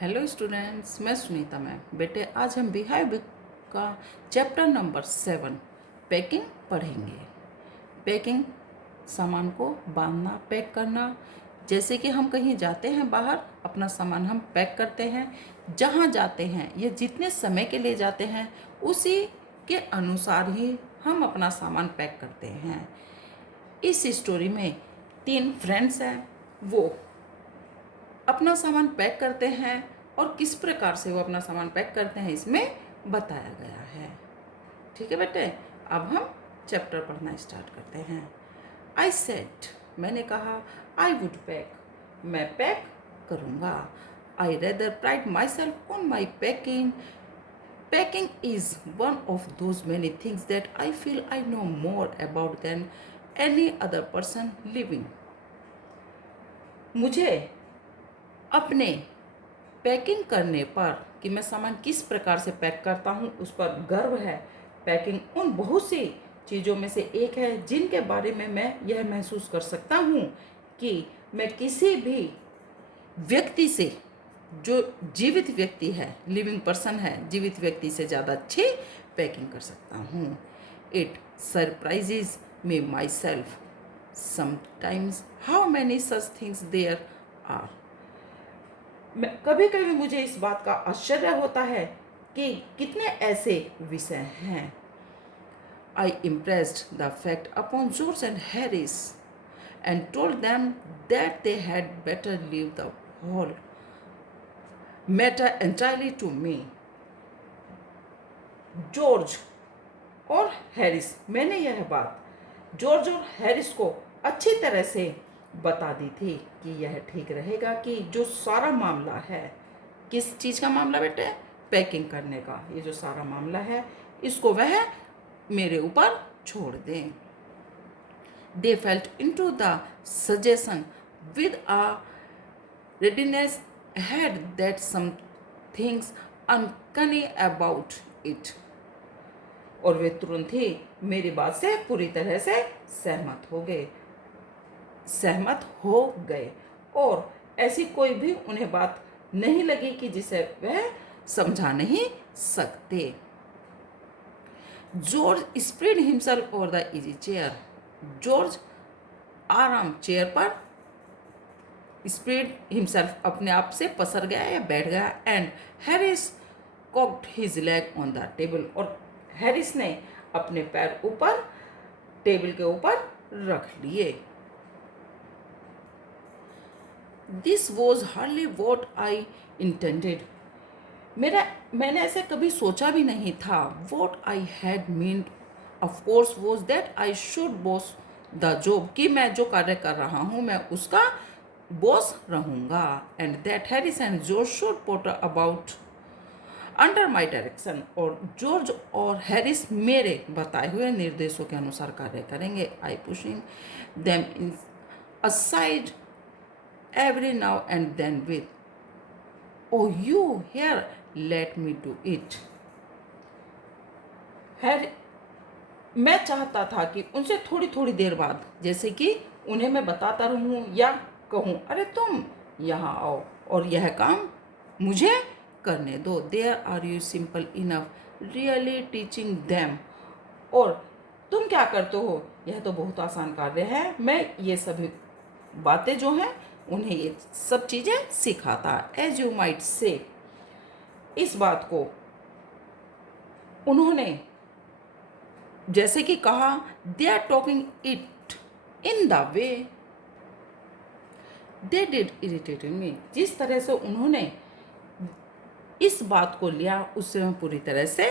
Hello students, मैं Sunita ma'am. बेटे, आज हम बिहाइव बुक का चैप्टर नंबर 7 पैकिंग पढ़ेंगे। पैकिंग, सामान को बांधना, पैक करना। जैसे कि हम कहीं जाते हैं बाहर, अपना सामान हम पैक करते हैं। जहाँ जाते हैं या जितने समय के लिए जाते हैं उसी के अनुसार ही हम अपना सामान पैक करते हैं। इस स्टोरी में 3 फ्रेंड्स हैं, वो अपना सामान पैक करते हैं और किस प्रकार से वो अपना सामान पैक करते हैं इसमें बताया गया है। ठीक है बेटे, अब हम चैप्टर पढ़ना स्टार्ट करते हैं। आई सेड, मैंने कहा, आई वुड पैक, मैं पैक करूँगा। आई rather pride my self on my packing. Packing is one of those many things that I feel I know more about than any other person living. मुझे अपने packing करने पर, कि मैं सामान किस प्रकार से पैक करता हूँ, उस पर गर्व है। पैकिंग उन बहुत सी चीज़ों में से एक है जिनके बारे में मैं यह महसूस कर सकता हूँ कि मैं किसी भी व्यक्ति से, जो जीवित व्यक्ति है, लिविंग पर्सन है, जीवित व्यक्ति से ज़्यादा अच्छी पैकिंग कर सकता हूँ। It surprises me my self sometimes how many such things there are. कभी कभी मुझे इस बात का आश्चर्य होता है कि कितने ऐसे विषय हैं। I impressed the fact upon George and Harris and told them that they had better leave the whole matter entirely to me. George और हैरिस, मैंने यह बात जॉर्ज और हैरिस को अच्छी तरह से बता दी थी कि यह ठीक रहेगा कि जो सारा मामला है, किस चीज़ का मामला बेटे, पैकिंग करने का, ये जो सारा मामला है इसको वह मेरे ऊपर छोड़ दें। They felt into the suggestion with a readiness had that some things uncanny about it। और वे तुरंत ही मेरी बात से पूरी तरह से सहमत हो गए और ऐसी कोई भी उन्हें बात नहीं लगी कि जिसे वह समझा नहीं सकते। George spread himself over the easy chair. George आराम चेयर पर स्प्रेड हिमसेल्फ, अपने आप से पसर गया या बैठ गया। And Harris cocked his leg on the table, और हैरिस ने अपने पैर ऊपर टेबल के ऊपर रख लिए। This was hardly what I intended. मैंने ऐसे कभी सोचा भी नहीं था। What I had meant of course was that I should boss the job, कि मैं जो कार्य कर रहा हूँ मैं उसका बॉस रहूँगा। And that Harris and George should potter about under my direction, और जॉर्ज और हैरिस मेरे बताए हुए निर्देशों के अनुसार कार्य करेंगे। I pushing them in aside every now and then with, oh you here, let me do it। मैं चाहता था कि उनसे थोड़ी थोड़ी देर बाद, जैसे कि उन्हें मैं बताता रहूं या कहूं, अरे तुम यहाँ आओ और यह काम मुझे करने दो। There are you simple enough really teaching them, और तुम क्या करते हो, यह तो बहुत आसान कार्य है। मैं ये सभी बातें जो हैं उन्हें ये सब चीज़ें सिखाता। एज यू माइट से, इस बात को उन्होंने जैसे कि कहा, they are talking it in the way they did irritated me. जिस तरह से उन्होंने इस बात को लिया उससे मैं पूरी तरह से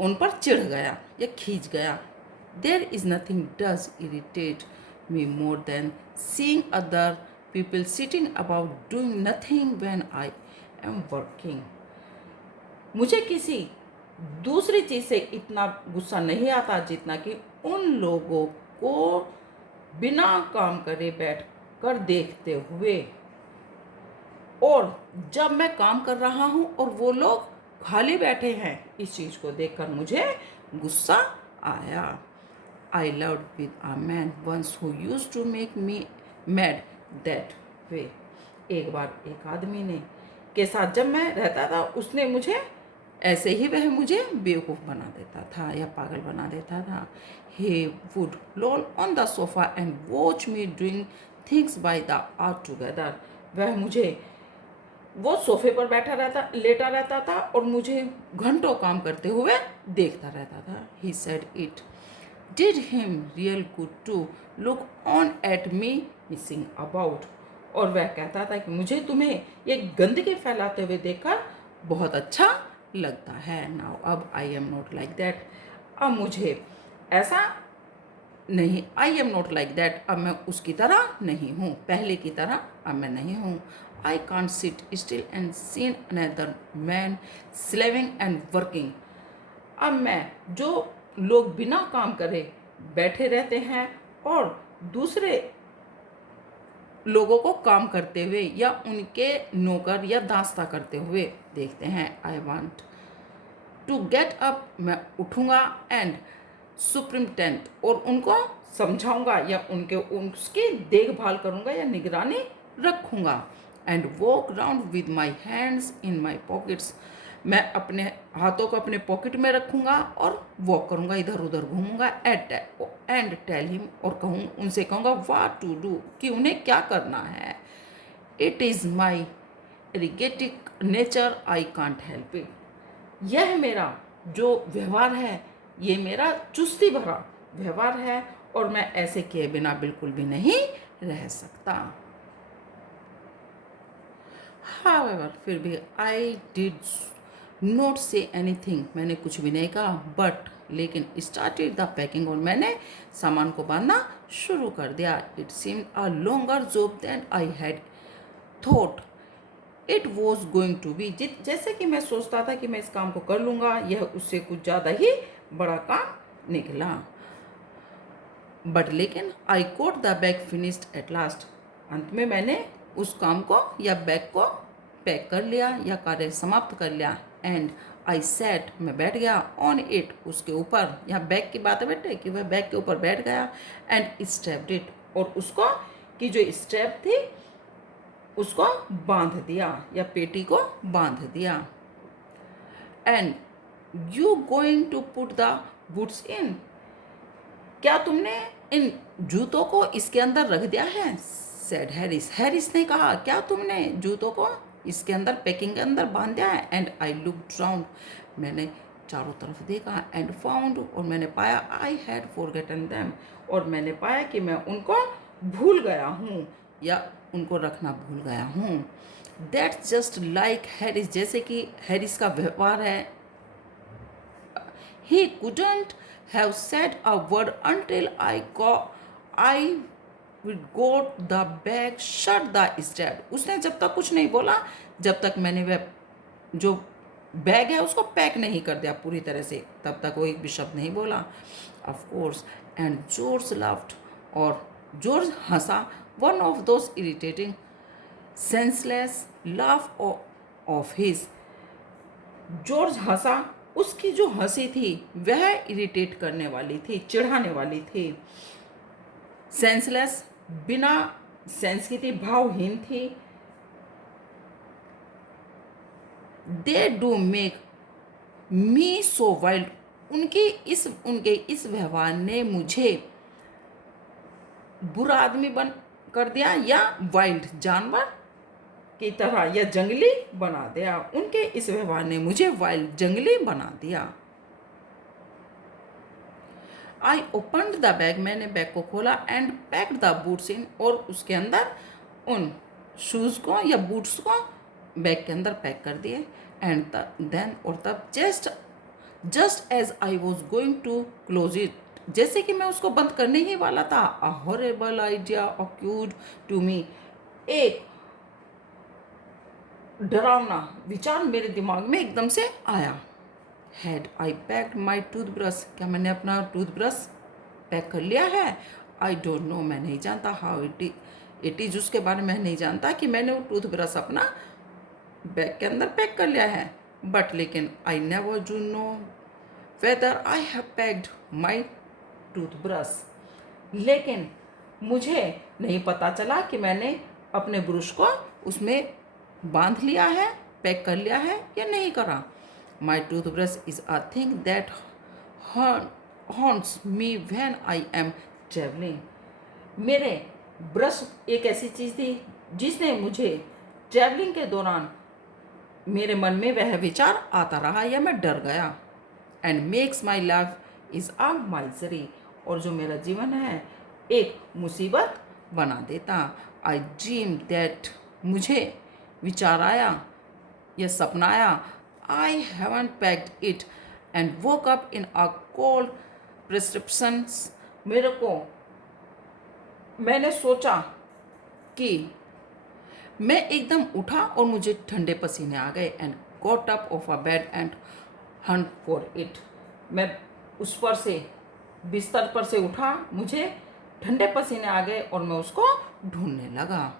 उन पर चिढ़ गया या खींच गया। There is nothing does irritate me more than seeing other people sitting about doing nothing when I am working। मुझे किसी दूसरी चीज़ से इतना गुस्सा नहीं आता जितना कि उन लोगों को बिना काम करे बैठ कर देखते हुए, और जब मैं काम कर रहा हूँ और वो लोग खाली बैठे हैं, इस चीज़ को देखकर मुझे गुस्सा आया। I loved with a man once who used to make me mad that way। एक बार एक आदमी ने के साथ जब मैं रहता था, उसने मुझे ऐसे ही वह मुझे बेवकूफ़ बना देता था या पागल बना देता था। He would loll on the sofa and watch me doing things by the hour together. वह मुझे वो सोफे पर लेटा रहता था और मुझे घंटों काम करते हुए देखता रहता था। He said it did him real good to look on at me missing about. और वह कहता था कि मुझे तुम्हें ये गंदगी फैलाते हुए देखकर बहुत अच्छा लगता है। नाउ अब I am not like that. अब मुझे ऐसा नहीं, I am not like that. अब मैं उसकी तरह नहीं हूँ, पहले की तरह अब मैं नहीं हूँ। I can't sit still and seen another man slaving and working. अब मैं, जो लोग बिना काम करे बैठे रहते हैं और दूसरे लोगों को काम करते हुए या उनके नौकर या दास्ता करते हुए देखते हैं। I want to get up, मैं उठूँगा एंड सुप्रिमटेंट, और उनको समझाऊंगा या उसकी देखभाल करूंगा या निगरानी रखूंगा। And walk round with my hands in my pockets, मैं अपने हाथों को अपने पॉकेट में रखूंगा और वॉक करूंगा, इधर उधर घूमूंगा। एंड टेल हिम, और उनसे कहूँगा व्हाट टू डू, कि उन्हें क्या करना है। It is my एरिगेटिक nature, I can't help it. यह मेरा जो व्यवहार है, ये मेरा चुस्ती भरा व्यवहार है और मैं ऐसे किए बिना बिल्कुल भी नहीं रह सकता। However, फिर भी आई डिड नॉट से एनीथिंग, मैंने कुछ भी नहीं कहा। बट लेकिन स्टार्टेड द पैकिंग, और मैंने सामान को बांधना शुरू कर दिया। It seemed a longer job than I had thought it was going to be. जैसे कि मैं सोचता था कि मैं इस काम को कर लूँगा, यह उससे कुछ ज़्यादा ही बड़ा काम निकला। बट लेकिन I quote the bag finished at last, अंत में मैंने उस काम को या बैग को पैक कर लिया या कार्य समाप्त कर लिया। एंड आई सेट, मैं बैठ गया, ऑन इट, उसके ऊपर। यहाँ बैग की बात है बेटे, कि वह बैग के ऊपर बैठ गया। एंड स्टेप्ड इट, और उसको की जो स्टेप थी उसको बांध दिया या पेटी को बांध दिया। And you going to put the boots in, क्या तुमने इन जूतों को इसके अंदर रख दिया है? सेड हैरिस, हैरिस ने कहा, क्या तुमने जूतों को इसके अंदर, पैकिंग के अंदर बांध दिया है? एंड आई लुक्ड राउंड, मैंने चारों तरफ देखा। एंड फाउंड, और मैंने पाया, आई हैड फॉरगेटन देम, और मैंने पाया कि मैं उनको भूल गया हूँ या उनको रखना भूल गया हूँ। दैट्स जस्ट लाइक हैरिस, जैसे कि हैरिस का व्यवहार है। He couldn't have said a word until I got the bag shut the stab। उसने जब तक कुछ नहीं बोला, जब तक मैंने वह जो बैग है उसको पैक नहीं कर दिया पूरी तरह से, तब तक वो एक भी शब्द नहीं बोला। Of course, and George laughed, और जॉर्ज हंसा। One of those irritating senseless laugh of his, George हंसा, उसकी जो हंसी थी वह इरिटेट करने वाली थी, चिढ़ाने वाली थी। सेंसलेस, बिना सेंस की थी, भावहीन थी। They do make me so wild, उनके इस व्यवहार ने मुझे बुरा आदमी बन कर दिया या वाइल्ड, जानवर की तरह या जंगली बना दिया। उनके इस व्यवहार ने मुझे वाइल्ड, जंगली बना दिया। आई ओपन्ड द बैग, मैंने बैग को खोला। एंड पैक्ड द बूट्स इन, और उसके अंदर उन शूज़ को या बूट्स को बैग के अंदर पैक कर दिए। एंड देन, और तब just as I was going to close it, जैसे कि मैं उसको बंद करने ही वाला था, a horrible idea occurred to me, एक डरावना विचार मेरे दिमाग में एकदम से आया। Had I packed my toothbrush, क्या मैंने अपना टूथब्रश पैक कर लिया है? आई डोंट नो, मैं नहीं जानता। हाउ इट इज़, उसके बारे में नहीं जानता कि मैंने वो टूथब्रश अपना बैग के अंदर पैक कर लिया है। बट लेकिन I never do know whether I have packed my toothbrush, लेकिन मुझे नहीं पता चला कि मैंने अपने ब्रश को उसमें बांध लिया है, पैक कर लिया है या नहीं करा। My toothbrush is a thing that haunts me when I am travelling. मेरे ब्रश एक ऐसी चीज़ थी जिसने मुझे ट्रैवलिंग के दौरान मेरे मन में वह विचार आता रहा या मैं डर गया। And makes my life is a misery, और जो मेरा जीवन है एक मुसीबत बना देता। आई ड्रीम दैट, मुझे विचार आया या सपना आया, I haven't packed it and woke up in a cold prescriptions. मैंने सोचा कि मैं एकदम उठा और मुझे ठंडे पसीने आ गए। And got up of a bed and Hunt for it. मैं उस पर से बिस्तर पर से उठा, मुझे ठंडे पसीने आ गए और मैं उसको ढूंढने लगा।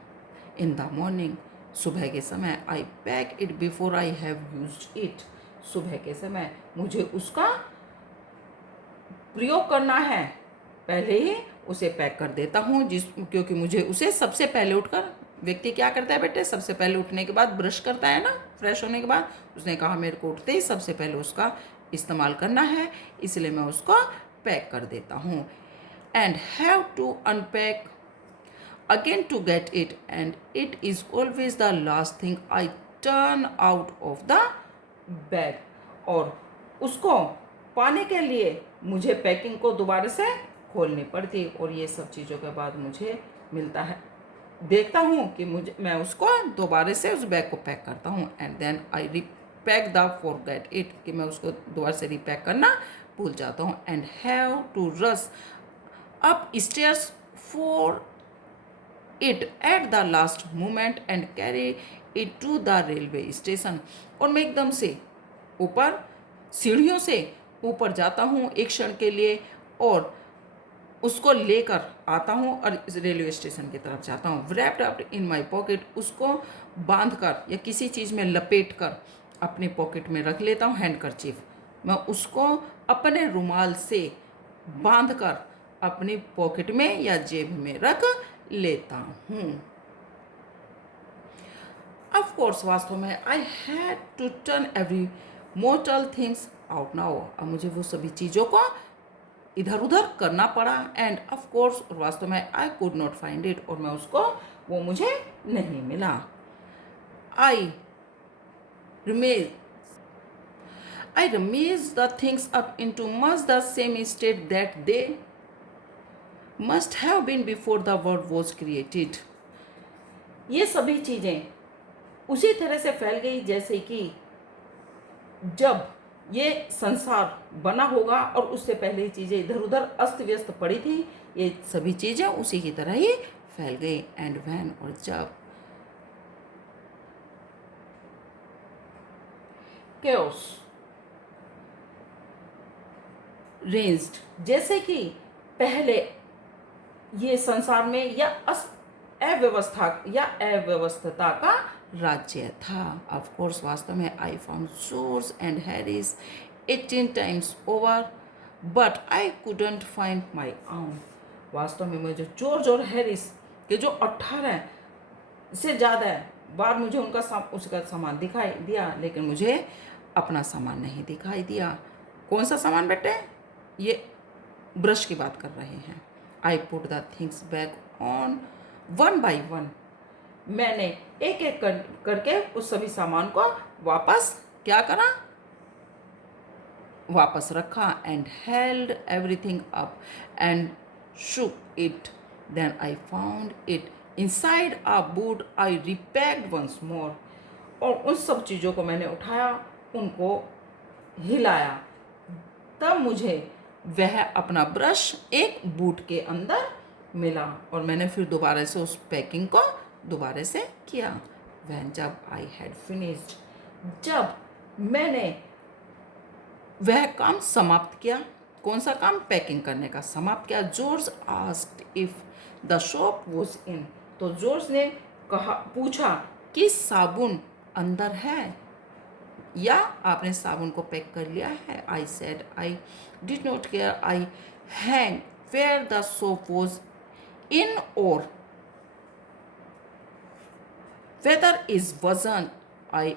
इन द मॉर्निंग, सुबह के समय, I pack it before I have used it. सुबह के समय मुझे उसका प्रयोग करना है, पहले ही उसे पैक कर देता हूँ, क्योंकि मुझे उसे सबसे पहले उठकर, व्यक्ति क्या करता है बेटे, सबसे पहले उठने के बाद ब्रश करता है ना, फ्रेश होने के बाद। उसने कहा मेरे को उठते ही सबसे पहले उसका इस्तेमाल करना है, इसलिए मैं उसको पैक कर देता हूँ। And have to unpack again to get it, and it is always the last thing I turn out of the bag. और उसको पाने के लिए मुझे पैकिंग को दोबारा से खोलनी पड़ती, और ये सब चीज़ों के बाद मुझे मिलता है, देखता हूँ कि मैं उसको दोबारा से उस बैग को पैक करता हूँ। And then I repack the forget it, कि मैं उसको दोबारा से रीपैक करना भूल जाता हूँ। And have to rush up stairs for it at the last moment and carry it to the railway station. और मैं एकदम से ऊपर सीढ़ियों से ऊपर जाता हूँ एक क्षण के लिए, और उसको लेकर आता हूँ और रेलवे स्टेशन की तरफ जाता हूँ। wrapped up in my pocket, उसको बांध कर या किसी चीज़ में लपेट कर अपने पॉकेट में रख लेता हूँ। हैंडकरचीफ, मैं उसको अपने रुमाल से बांध कर अपनी पॉकेट में या जेब में रख लेता हूँ। ऑफ कोर्स, वास्तव में I had to turn every mortal things out now. अब मुझे वो सभी चीज़ों को इधर उधर करना पड़ा। एंड ऑफ कोर्स, और वास्तव में I could not find it, और मैं उसको, वो मुझे नहीं मिला। I rummage the things up into much the same state that they must have been before the world was created. ये सभी चीज़ें उसी तरह से फैल गई जैसे कि जब ये संसार बना होगा, और उससे पहले ही चीज़ें इधर उधर अस्त व्यस्त पड़ी थी, ये सभी चीज़ें उसी की तरह ही फैल गई। एंड व्हेन, और जब, chaos रेंज्ड, जैसे कि पहले ये संसार में या अव्यवस्थता का राज्य था। ऑफ कोर्स, वास्तव में I found George and Harris 18 times over, but I couldn't find my own. वास्तव में मुझे जॉर्ज और हैरिस के जो 18 से ज़्यादा बार मुझे उसका सामान दिखाई दिया, लेकिन मुझे अपना सामान नहीं दिखाई दिया। कौन सा सामान बेटे? ये ब्रश की बात कर रहे हैं। I put the things back on one by one. मैंने एक एक करके उस सभी सामान को वापस क्या करा? वापस रखा। And held everything up and shook it. Then I found it inside a boot. I repacked once more. और उन सब चीज़ों को मैंने उठाया, उनको हिलाया, तब मुझे वह अपना ब्रश एक बूट के अंदर मिला, और मैंने फिर दोबारा से उस पैकिंग को दोबारा से किया। वह जब आई हैड फिनिश्ड, जब मैंने वह काम समाप्त किया, कौन सा काम? पैकिंग करने का समाप्त किया। George asked if the shop was in. तो जॉर्ज ने पूछा कि साबुन अंदर है या आपने साबुन को पैक कर लिया है। I said I did not care, I hang where the soap was in, और Whether is wasn't, I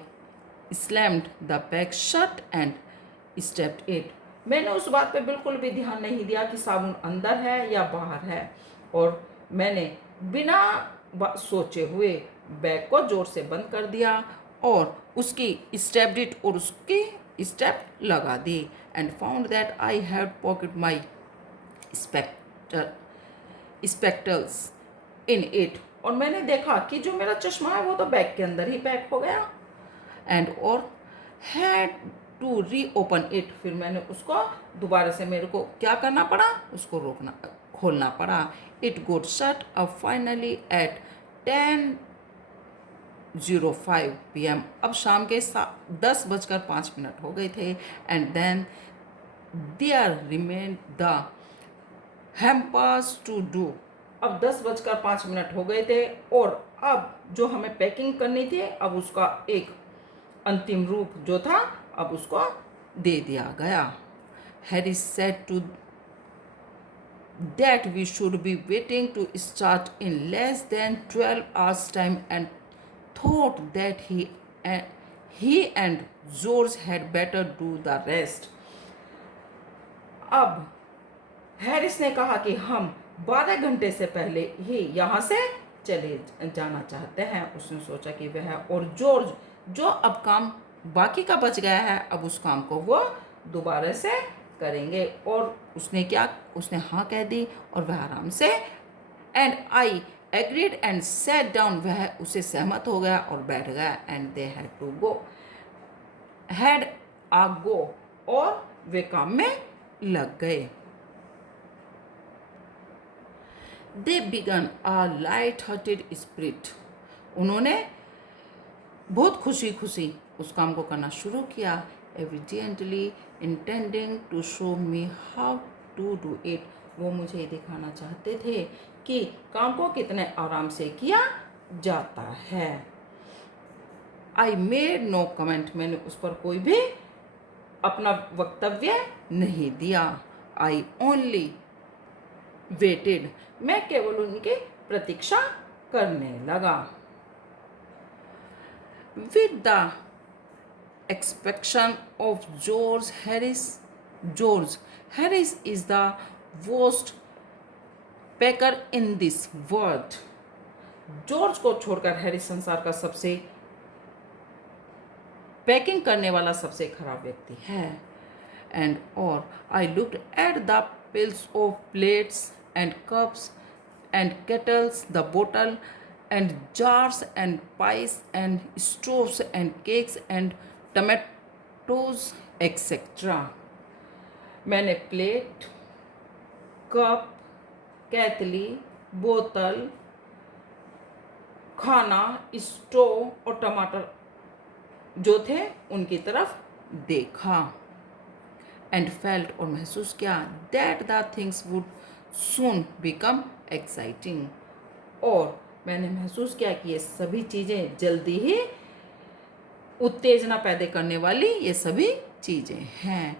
slammed the bag shut and stepped it. मैंने उस बात पे बिल्कुल भी ध्यान नहीं दिया कि साबुन अंदर है या बाहर है, और मैंने बिना सोचे हुए बैग को जोर से बंद कर दिया और उसकी स्टेप्ड इट और उसकी स्टेप लगा दी, and found that I had pocket my spectacles in it. और मैंने देखा कि जो मेरा चश्मा है वो तो बैग के अंदर ही पैक हो गया, एंड और had to reopen it. फिर मैंने उसको दोबारा से, मेरे को क्या करना पड़ा, उसको खोलना पड़ा। It got shut up finally at 10:05 PM। अब शाम के 10:05 हो गए थे, and then there remain the hampers to do. अब 10:05 हो गए थे और अब जो हमें पैकिंग करनी थी, अब उसका एक अंतिम रूप जो था अब उसको दे दिया गया। Harry said to that we should be waiting to start in less than 12 hours time, and thought that he and George had better do the rest। अब हैरिस ने कहा कि हम 12 घंटे से पहले ही यहाँ से चले जाना चाहते हैं। उसने सोचा कि वह और जॉर्ज जो अब काम बाकी का बच गया है, अब उस काम को वो दोबारा से करेंगे। और उसने हाँ कह दी और वह आराम से, and I agreed and sat down, वह उसे सहमत हो गया और बैठ गया। And they had to go, had a go, और वे काम में लग गए। They began a light hearted spirit. उन्होंने बहुत खुशी खुशी उस काम को करना शुरू किया। Evidently intending to show me how to do it. वो मुझे दिखाना चाहते थे कि काम को कितने आराम से किया जाता है। I made no comment. मैंने उस पर कोई भी अपना वक्तव्य नहीं दिया। I only waited. मैं केवल उनकी प्रतीक्षा करने लगा। With the expectation of George Harris is the worst packer in this world. George को छोड़कर हैरिस संसार का सबसे पैकिंग करने वाला सबसे खराब व्यक्ति है। एंड और I looked at the pills of plates and cups and kettles, the bottle and jars and pies and stoves and cakes and tomatoes etc। मैंने प्लेट, कप, केतली, बोतल, खाना, स्टोव और टमाटर जो थे उनकी तरफ देखा। एंड फेल्ट, और महसूस किया, that the things would soon become exciting. और मैंने महसूस किया कि ये सभी चीज़ें जल्दी ही उत्तेजना पैदा करने वाली ये सभी चीज़ें हैं।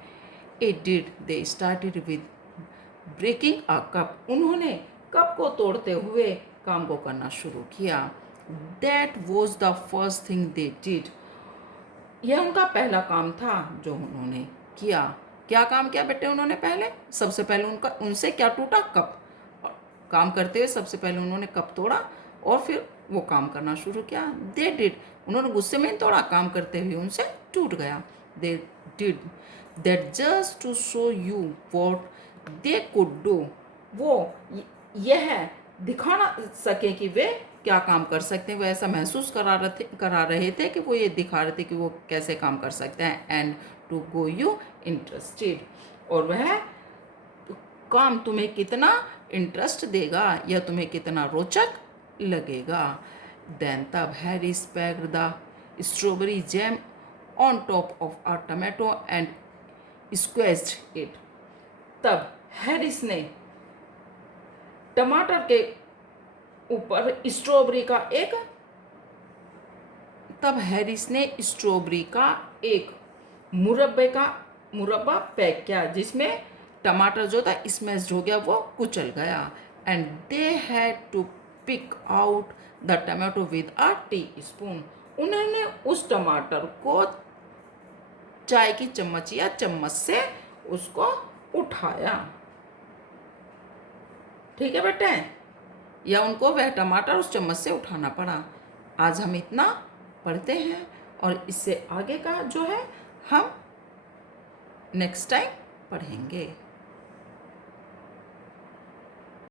It did. They started with breaking a cup. उन्होंने कप को तोड़ते हुए काम को करना शुरू किया। That was the first thing they did. यह उनका पहला काम था जो उन्होंने किया। क्या काम किया बेटे उन्होंने? पहले सबसे पहले उनसे क्या टूटा? कप। काम करते हुए सबसे पहले उन्होंने कप तोड़ा और फिर वो काम करना शुरू किया। They did. उन्होंने गुस्से में तोड़ा, काम करते हुए उनसे टूट गया। They did that just to show you what they could do. वो यह दिखाना सके कि वे क्या काम कर सकते हैं। वो ऐसा महसूस करा रहे थे कि वो ये दिखा रहे थे कि वो कैसे काम कर सकते हैं। And to go you interested. और वह काम तुम्हें कितना इंटरेस्ट देगा या तुम्हें कितना रोचक लगेगा। देन तब Harris packed the strawberry jam on top of a tomato and squashed it. तब हैरिस ने टमाटर के ऊपर स्ट्रॉबेरी का एक मुरब्बा पैक किया जिसमें टमाटर जो था स्मैश्ड हो गया, वो कुचल गया। And they had to pick out the tomato with a teaspoon. उन्होंने उस टमाटर को चाय की चम्मच या चम्मच से उसको उठाया। ठीक है बेटे, या उनको वह टमाटर उस चम्मच से उठाना पड़ा। आज हम इतना पढ़ते हैं और इससे आगे का जो है हम नेक्स्ट टाइम पढ़ेंगे।